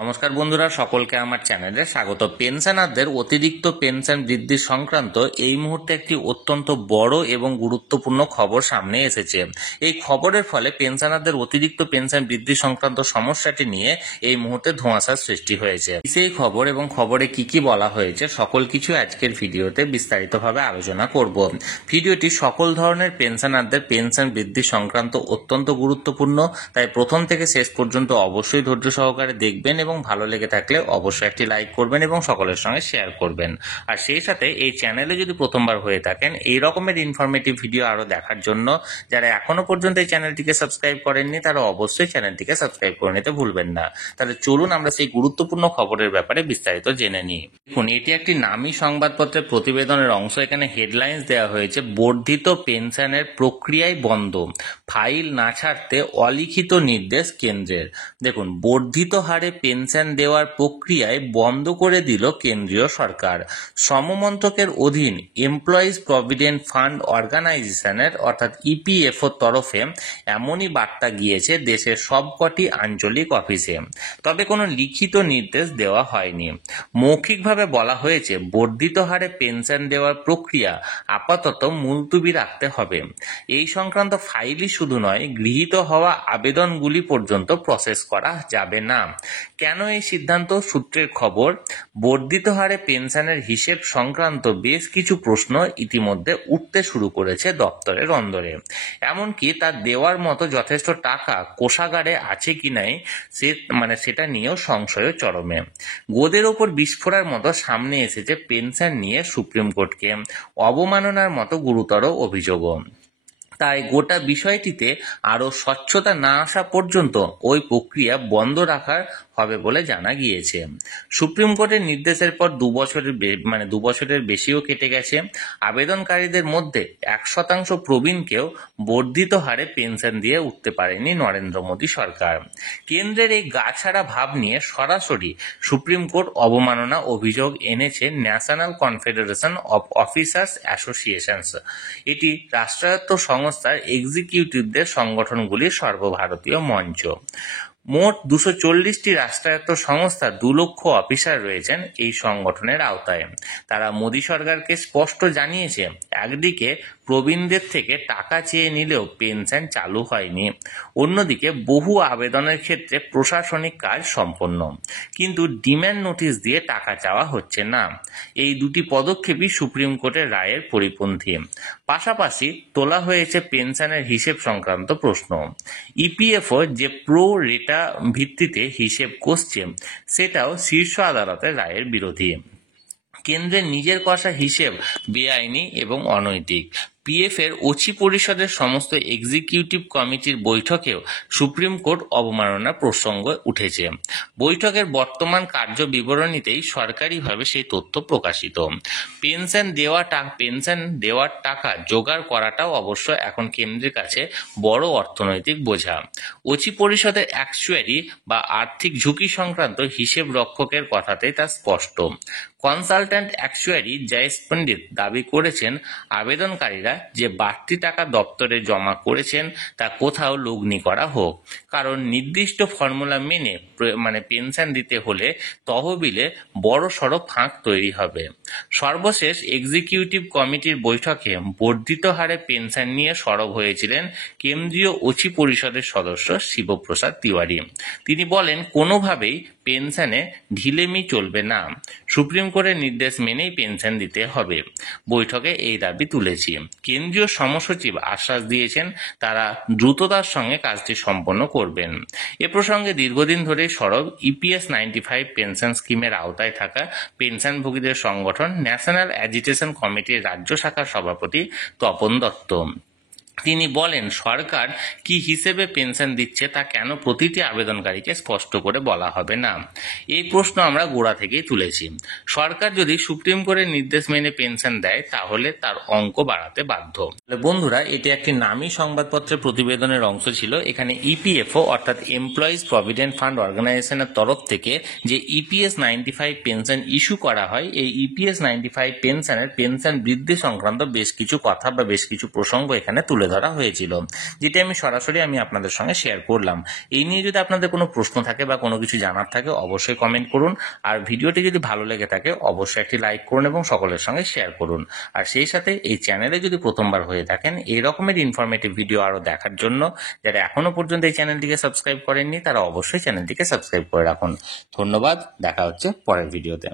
নমস্কার বন্ধুরা, সকলকে আমার চ্যানেলে স্বাগত। পেনশনারদের অতিরিক্ত পেনশন বৃদ্ধি সংক্রান্ত এই মুহূর্তে একটি অত্যন্ত বড় এবং গুরুত্বপূর্ণ খবর সামনে এসেছে। এই খবরের ফলে পেনশনারদের অতিরিক্ত পেনশন বৃদ্ধি সংক্রান্ত সমস্যাটি নিয়ে এই মুহূর্তে ধোঁয়াশার সৃষ্টি হয়েছে। সেই খবর এবং খবরে কি কি বলা হয়েছে সকল কিছু আজকের ভিডিওতে বিস্তারিতভাবে আলোচনা করব। ভিডিওটি সকল ধরনের পেনশনারদের পেনশন বৃদ্ধি সংক্রান্ত অত্যন্ত গুরুত্বপূর্ণ, তাই প্রথম থেকে শেষ পর্যন্ত অবশ্যই ধৈর্য সহকারে দেখবেন এবং ভালো লেগে থাকলে অবশ্যই একটি লাইক করবেন এবং সকলের সঙ্গে শেয়ার করবেন। আর সেই সাথে এই চ্যানেলে যদি প্রথমবার হয়ে থাকেন এই রকমের ইনফরমেটিভ ভিডিও আরো দেখার জন্য যারা এখনো পর্যন্ত এই চ্যানেলটিকে সাবস্ক্রাইব করেননি তারা অবশ্যই চ্যানেলটিকে সাবস্ক্রাইব করে নিতে ভুলবেন না। তাহলে চলুন আমরা সেই গুরুত্বপূর্ণ খবরের ব্যাপারে বিস্তারিত জেনে নিই। দেখুন, এটি একটি নামী সংবাদপত্রের প্রতিবেদনের অংশ। এখানে হেডলাইন্স দেওয়া হয়েছে, বর্ধিত পেনশনের প্রক্রিয়ায় বন্ধ, ফাইল না ছাড়তে অলিখিত নির্দেশ কেন্দ্রের। দেখুন, বর্ধিত হারে পেনশন দেওয়ার প্রক্রিয়ায় বন্ধ করে দিল কেন্দ্রীয় সরকার। শ্রম মন্ত্রকের অধীন এমপ্লয়িজ প্রভিডেন্ট ফান্ড অর্গানাইজেশনের অর্থাৎ ইপিএফও তরফে এমনই বার্তা গিয়েছে দেশের সবকটি আঞ্চলিক অফিসে। তবে কোনো লিখিত নির্দেশ দেওয়া হয়নি। মৌখিকভাবে বলা হয়েছে বর্ধিত হারে পেনশন দেওয়ার প্রক্রিয়া আপাতত মুলতুবি রাখতে হবে। এই সংক্রান্ত ফাইলই শুধু নয়, গৃহীত হওয়া আবেদনগুলি পর্যন্ত প্রসেস করা যাবে না। কেন এই সিদ্ধান্ত? সূত্রের খবর, বর্ধিত হারে পেনশনের হিসেব সংক্রান্ত বেশ কিছু প্রশ্ন ইতিমধ্যে উঠতে শুরু করেছে দপ্তরের অন্দরে। এমনকি তার দেওয়ার মতো যথেষ্ট টাকা কোষাগারে আছে কি নাই সেটা নিয়েও সংশয় চরমে। গোদের ওপর বিস্ফোরার মতো সামনে এসেছে পেনশন নিয়ে সুপ্রিম কোর্টকে অবমাননার মতো গুরুতর অভিযোগও। তাই গোটা বিষয়টিতে আরো স্বচ্ছতা না আসা পর্যন্ত ওই প্রক্রিয়া বন্ধ রাখার হবে বলে জানা গিয়েছে। সুপ্রিম কোর্টের নির্দেশের পর 2 বছরের বেশিও কেটে গেছে। আবেদনকারীদের মধ্যে 1% প্রবীণকেও বর্ধিত হারে পেনশন দিয়ে উঠতে পারেনি নরেন্দ্র মোদী সরকার। কেন্দ্রের এই গাছাড়া ভাব নিয়ে সরাসরি সুপ্রিম কোর্ট অবমাননা অভিযোগ এনেছে national confederation of officers associations. এটি রাষ্ট্রায়ত্ত সংস্থার এক্সিকিউটিভদের সংগঠনগুলির সর্বভারতীয় মঞ্চ। মোট 240টি রাষ্ট্রায়ত্ত সংস্থার 2 লক্ষ অফিসার রয়েছেন এই সংগঠনের আওতায়। তারা মোদী সরকারকে স্পষ্ট জানিয়েছে, একদিকে প্রবীণদের থেকে টাকা চেয়ে নিলেও পেনশন চালু হয়নি, অন্যদিকে বহু আবেদনের ক্ষেত্রে প্রশাসনিক কাজ সম্পন্ন, কিন্তু ডিম্যান্ড নোটিশ দিয়ে টাকা চাওয়া হচ্ছে না। এই দুটি পদক্ষেপই সুপ্রিম কোর্টের রায়ের পরিপন্থী। পাশাপাশি তোলা হয়েছে পেনশনের হিসেব সংক্রান্ত প্রশ্ন। ইপিএফও যে প্রো রেটা ভিত্তিতে হিসেব করছে সেটাও শীর্ষ আদালতের রায়ের বিরোধী। কেন্দ্রের নিজের কষা হিসেব বেআইনি এবং অনৈতিক। পিএফ এর ওচি পরিষদের সমস্ত এক্সিকিউটিভ কমিটির বৈঠকেও সুপ্রিম কোর্ট অবমাননার প্রসঙ্গ উঠেছে। বৈঠকের বর্তমান কার্য বিবরণীতেই সরকারিভাবে সেই তথ্য প্রকাশিত। পেনশন দেওয়ার টাকা জোগাড় করাটাও অবশ্য এখন কেন্দ্রের কাছে বড় অর্থনৈতিক বোঝা। ওচি পরিষদের অ্যাকচুয়ারি বা আর্থিক ঝুঁকি সংক্রান্ত হিসেব রক্ষকের কথাতেই তা স্পষ্ট। কনসালট্যান্ট অ্যাকচুয়ারি জায়েশ পণ্ডিত দাবি করেছেন, আবেদনকারীরা যে বাড়তি টাকা দপ্তরে জমা করেছেন তা কোথাও লগ্নি করা হোক, কারণ নির্দিষ্ট ফর্মুলা মেনে পেনশন দিতে হলে তহবিলে বড় সড় ফাঁক তৈরি হবে। সর্বশেষ এক্সিকিউটিভ কমিটির বৈঠকে বর্ধিত হারে পেনশন নিয়ে সরব হয়েছিলেন কেন্দ্রীয় ওচি পরিষদের সদস্য শিবপ্রসাদ তিওয়ারি। তিনি বলেন, কোনোভাবেই পেনশনে ঢিলেমি চলবে না, সুপ্রিম কোর্টের নির্দেশ মেনেই পেনশন দিতে হবে। বৈঠকে এই দাবি তুলেছি। কেন্দ্রীয় সমসচিব আশ্বাস দিয়েছেন তারা দ্রুততার সঙ্গে কাজটি সম্পন্ন করবেন। এ প্রসঙ্গে দীর্ঘদিন ধরে সরব ইপিএস 95 পেনশন স্কিমের আওতায় থাকা পেনশনভোগীদের সংগঠন ন্যাশনাল অ্যাজিটেশন কমিটির রাজ্য শাখার সভাপতি তপন দত্ত। তিনি বলেন, সরকার কি হিসেবে পেনশন দিচ্ছে তা কেন প্রতিটি আবেদনকারীকে স্পষ্ট করে বলা হবে না? এই প্রশ্ন আমরা গোড়া থেকেই তুলেছি। সরকার যদি সুপ্রিম কোর্টের নির্দেশ মেনে পেনশন দেয় তাহলে তার অঙ্ক বাড়াতে বাধ্য। বন্ধুরা, এটি একটি নামী সংবাদপত্রের প্রতিবেদনের অংশ ছিল। এখানে ইপিএফও অর্থাৎ এমপ্লয়িজ প্রভিডেন্ট ফান্ড অর্গানাইজেশনের তরফ থেকে যে ইপিএস 95 পেনশন ইস্যু করা হয়, এই ইপিএস 95 পেনশন বৃদ্ধি সংক্রান্ত বেশ কিছু কথা বা বেশ কিছু প্রসঙ্গ এখানে তুলে তুলে ধরা হয়েছিল, যেটি আমি সরাসরি আপনাদের সঙ্গে শেয়ার করলাম। এই নিয়ে যদি আপনাদের কোনো প্রশ্ন থাকে বা কোনো কিছু জানার থাকে অবশ্যই কমেন্ট করুন। আর ভিডিওটি যদি ভালো লেগে থাকে অবশ্যই একটি লাইক করুন এবং সকলের সঙ্গে শেয়ার করুন। আর সেই সাথে এই চ্যানেলে যদি প্রথমবার হয়ে থাকেন এই রকমের ইনফরমেটিভ ভিডিও আরও দেখার জন্য যারা এখনো পর্যন্ত এই চ্যানেলটিকে সাবস্ক্রাইব করেননি তারা অবশ্যই চ্যানেলটিকে সাবস্ক্রাইব করে রাখুন। ধন্যবাদ, দেখা হচ্ছে পরের ভিডিওতে।